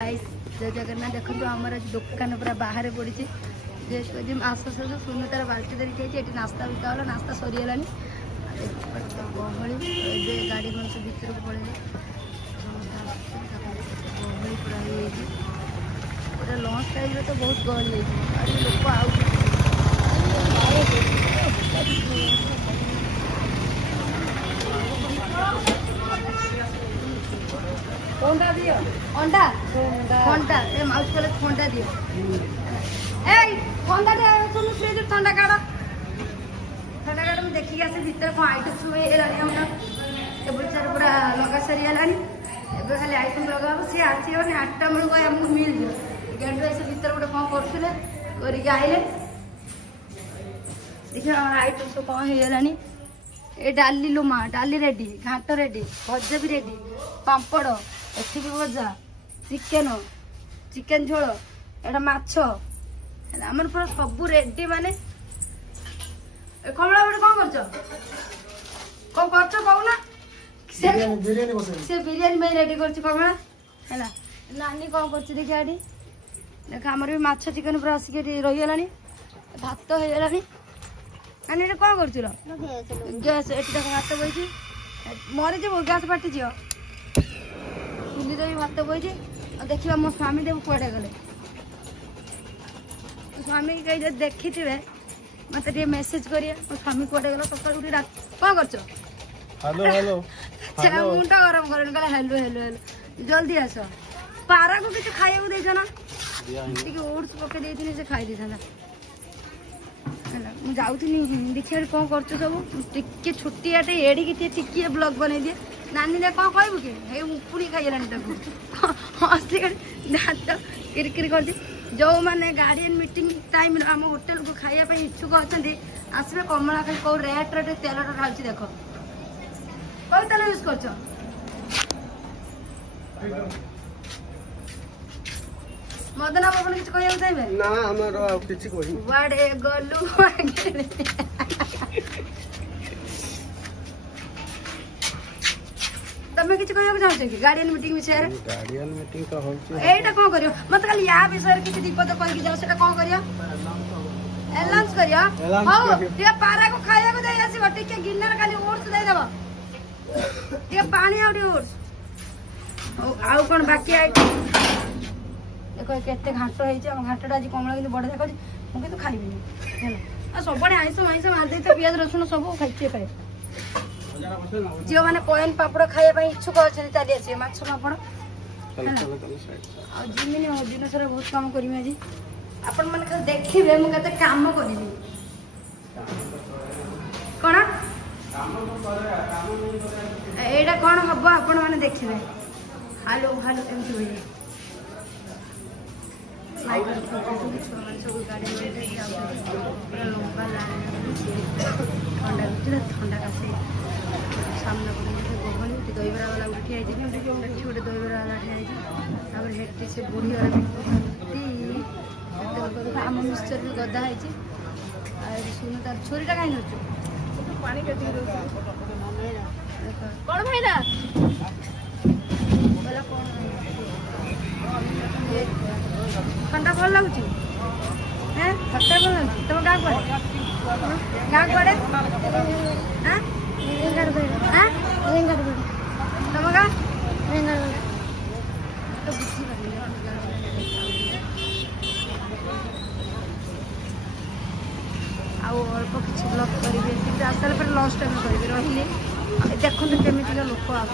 जय जगन्नाथ देखो आमर आज दुकान पूरा बाहर पड़ी आस सुनतार बाल्टी धरिकी ये नास्ता बिका गला नास्ता सरीगला गहली गाड़ी मन सब भितर को पड़े गहली पूरा पूरा लंच टाइम तो बहुत गहली लोक थंडा दियो अंडा थंडा ए माउस कले थंडा दियो ए थंडा दे सुन फ्रिज थंडा काढ मैं देखि आसे भीतर को आइटम सब हेलानी हमरा टेबल चेयर पूरा लगा सरी हेलानी एबे खाली आइटम लगाबो से आसीयो ने 8टा मन को हमको मिल जो गेट से भीतर गोटे कोन करथिले करि के आइले देखियो आइटम सब कोन हेलानी ए डाली लो मा डाली रेडी घाट रेडी भजा भी रेडी पापड़ एठी भी भजा चिकेन चिकेन झोल एटा माछ हमर पूरा सब रेडी माने कमला बड़े कौन करछो कहूना से बिरयानी में रेडी करछ कमला हैला नानी कौन करछ देखि आडी देख हमर भी माछ चिकेन पूरा आसी रही गलानी भात हो गलानी नानी रे कौन करछलो गैस एठी देख भात बइछि मरे जे गैस फाटी जियो चुली भी भात बइछि देखिबा मो स्वामी देव कुआडे गले स्वामी कहीं देखी थे मत मेसेज करिया मो स्वामी कुआडे गला सकाळ उठी रात कौन करछो हेलो हेलो मुंडा गरम करन गला हेलो हेलो हेलो जल्दी आस पारा को किछ खाइयो देछो ना टिके ओट्स पके देथिनी से खाइ दिथाना हैला मु जाउथिनी देखिया कौन करछो सब टिके छुट्टियाटे एडी कि टिके ब्लॉग बनै दिए नानी ने कौन कहबू कि हे उपुड़ी खाइलानी ताकू हसी दांत किरकिर कर जो मैंने गार्डियन मीटिंग टाइम आम होटेल को खाइबा इच्छुक अच्छा आसवे कमला खाली कौ रेट रे तेल ढालुची देख कौ तेल यूज कर मदना बाबन किछ कहया चाहिए ना हमर किछ कहि वाडे गलु तमे किछ कहया चाहछे कि गार्डियन मीटिंग विषय रे गार्डियन मीटिंग तो होछ एटा कोन करियो मत खाली या विषय रे किछ दीपद कहि कि जाओ सेटा कोन करियो एलाउंस करियो हो ते पारा को खाया को दे आसी बटी के गिन्नर खाली ओट्स दे देबो ते पानी आउडी ओट्स आउ कोन बाकी आइटम देखो केते घाटो हेछ हम घाटोटा आज कमला कि बड़ देखो मु कि तो खाइबिनी हैला आ सबडे आइसो मार दे तो पियाज रसुन सब खाइछे पाए जो मैंने कोयन पापड़ खाया इच्छुक अच्छे चली आस माछ पापड़ जिमिनी हो दिन सारा बहुत काम करी आज आपण मैंने खाली देखिए मुझे काम करी कौन एटा कौन हम आपण मैंने देखिए हालो हालो एमती हुई लंबा ठंडा कासे सामने गहली दहीबरा वाला उठी आई गोटे दहीबरा वाला ठिया हेटी से बुढ़ी वाला आम मिक्सचर भी गदा है सुन तार छोरीटा कहीं नचु पानी कौन भाईला ठंडा भल लगुच हैं खट्टा भल लगुच तुम गाँ कड़े गाँ कड़े तुम गाँ तो बुझी अल्प किसी ब्लॉग करेंगे आसार लंच टाइम करेंगे रही देखते केमी लोक आस